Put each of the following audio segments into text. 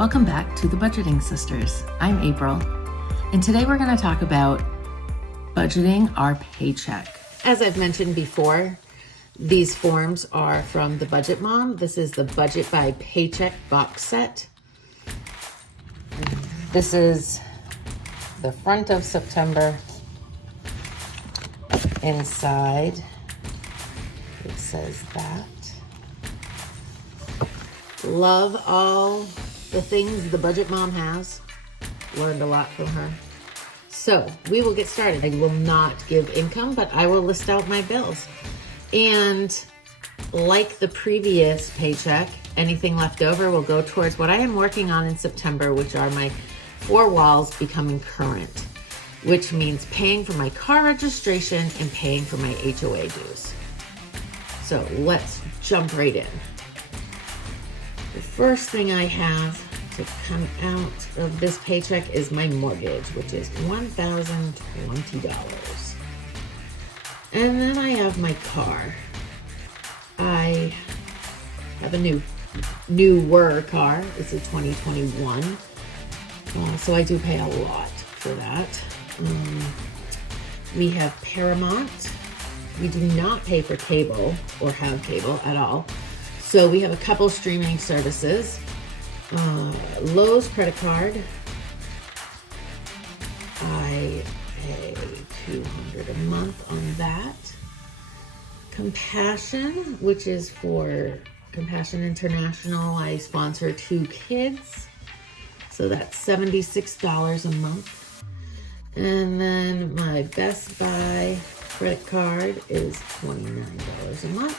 Welcome back to the Budgeting Sisters. I'm April, and today we're going to talk about budgeting our paycheck. As I've mentioned before, these forms are from the Budget Mom. This is the Budget by Paycheck box set. This is the front of September. Inside, it says that. Love all the things the Budget Mom has. Learned a lot from her. So we will get started. I will not give income, but I will list out my bills. And like the previous paycheck, anything left over will go towards what I am working on in September, which are my 4 walls becoming current, which means paying for my car registration and paying for my HOA dues. So let's jump right in. The first thing I have to come out of this paycheck is my mortgage, which is $1,020. And then I have my car. I have a newer car. It's a 2021. So I do pay a lot for that. We have Paramount. We do not pay for cable or have cable at all. So we have a couple streaming services. Lowe's credit card. I pay $200 a month on that. Compassion, which is for Compassion International. I sponsor 2 kids. So that's $76 a month. And then my Best Buy credit card is $29 a month.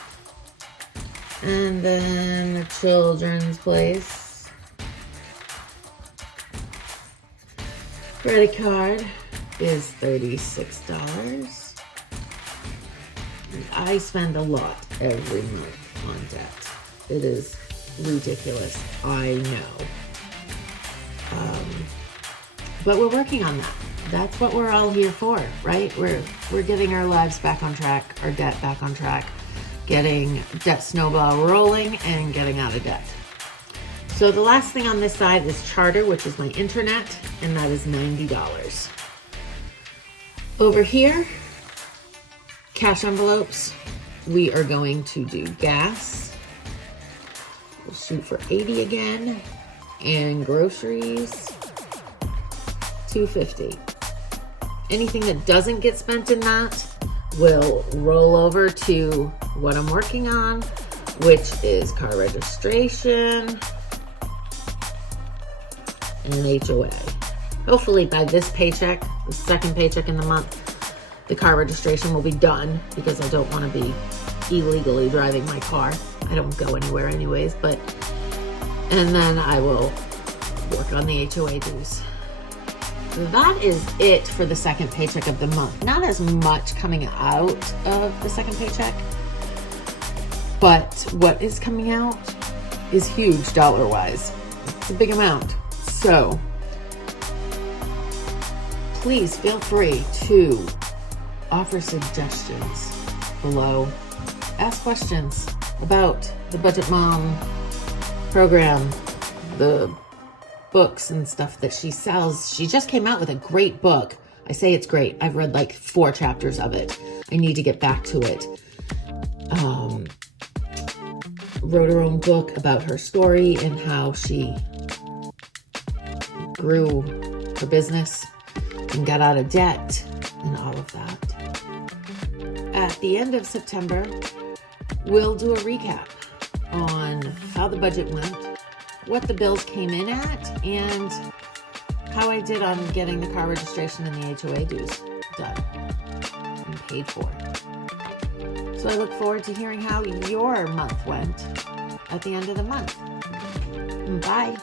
And then the Children's Place credit card is $36. And I spend a lot every month on debt. It is ridiculous, I know. But we're working on that. That's what we're all here for, right? We're getting our lives back on track, our debt back on track, getting debt snowball rolling, and getting out of debt. So the last thing on this side is Charter, which is my internet, and that is $90. Over here, cash envelopes. We are going to do gas. We'll shoot for 80 again. And groceries, $250. Anything that doesn't get spent in that will roll over to what I'm working on, which is car registration and HOA. Hopefully by this paycheck, the second paycheck in the month, the car registration will be done because I don't want to be illegally driving my car. I don't go anywhere anyways, and then I will work on the HOA dues. That is it for the second paycheck of the month. Not as much coming out of the second paycheck, but what is coming out is huge dollar-wise. It's a big amount. So please feel free to offer suggestions below. Ask questions about the Budget Mom program, the books and stuff that she sells. She just came out with a great book. I say it's great. I've read like 4 chapters of it. I need to get back to it. Wrote her own book about her story and how she grew her business and got out of debt and all of that. At the end of September, we'll do a recap on how the budget went, what the bills came in at, and how I did on getting the car registration and the HOA dues done and paid for. So I look forward to hearing how your month went at the end of the month. Bye.